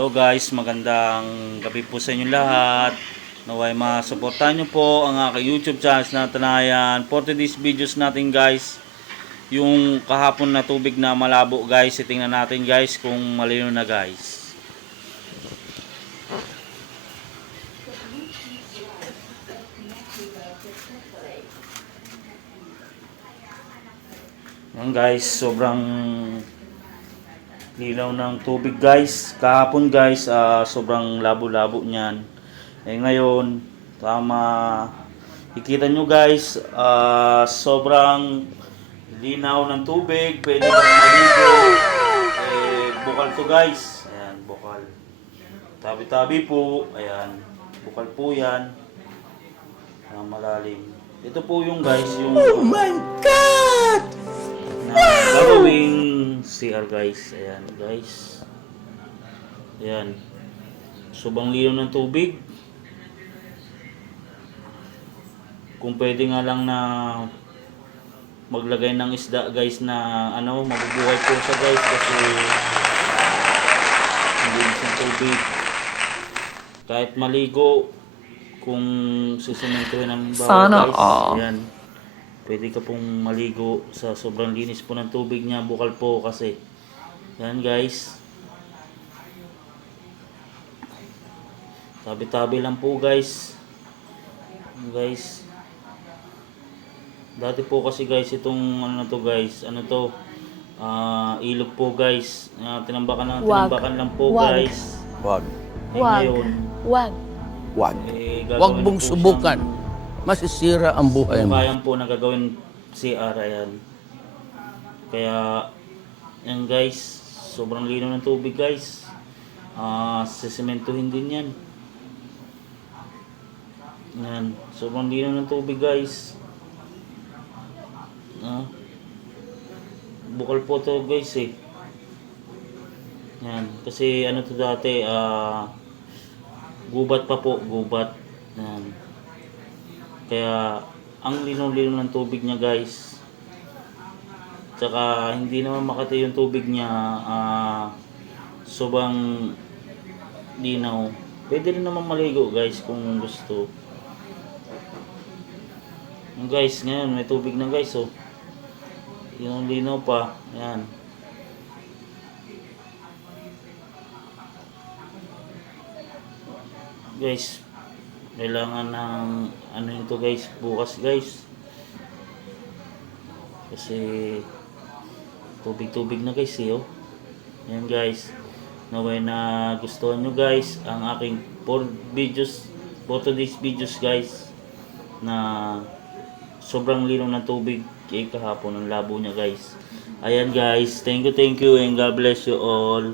Hello guys, magandang gabi po sa inyo lahat. Naway masuportahan nyo po ang aking YouTube channel na Tanayan. For today's videos natin guys, yung kahapon na tubig na malabo guys, itingnan natin guys kung malino na guys. Yan guys, sobrang linaw ng tubig guys. Kahapon guys, ah, sobrang labo-labo niyan. Eh ngayon, tama. Ikita nyo guys, ah, sobrang linaw ng tubig. Pwede kang maligo. Eh, bukal to guys. Ayan, bukal. Tabi-tabi po. Ayan, bukal po yan. Ah, malalim. Ito po yung guys, yung... Oh my God! CR guys. Ayan guys. Ayan. Subang linaw ng tubig. Kung pwede nga lang na maglagay ng isda guys na ano, mabubuhay po siya guys kasi hindi siyang tubig. Kahit maligo, kung susumentuhin ng bawal guys, all. ayan. Pwede ka pong maligo sa sobrang linis po ng tubig niya, bukal po kasi. Yan guys. Tabi-tabi lang po guys. Guys. Dati po kasi guys itong ano na to guys, ano to? ah ilog po guys. Ah, tinambakan lang, Wag. tinambakan lang po Wag. guys. Wag. Eh, Wag. ngayon, Wag. Wag. eh, Wag gagawin mong subukan. Masisira ang buhay mo. Kayan po na gagawin CR ayan. Kaya yan guys, sobrang lino ng tubig guys. Ah, sesimentohin din yan. Yan, sobrang lino ng tubig guys. Ah. Bukal po to guys eh. Yan, kasi ano to dati, ah, gubat pa po, gubat. Yan. Kaya ang linaw-linaw ng tubig niya guys. Tsaka hindi naman makati yung tubig niya ah sobrang linaw. Pwede rin naman maligo guys kung gusto. Guys, ngayon may tubig na guys oh. Yung linaw pa. Yan. Guys, kailangan ng ano ito guys bukas guys. Kasi tubig tubig na guys eh oh. Yan guys naway na gustuhan nyo guys ang aking for videos for today's videos guys na sobrang linaw ng tubig kay kahapon ang labo niya guys. Ayan guys thank you thank you and God bless you all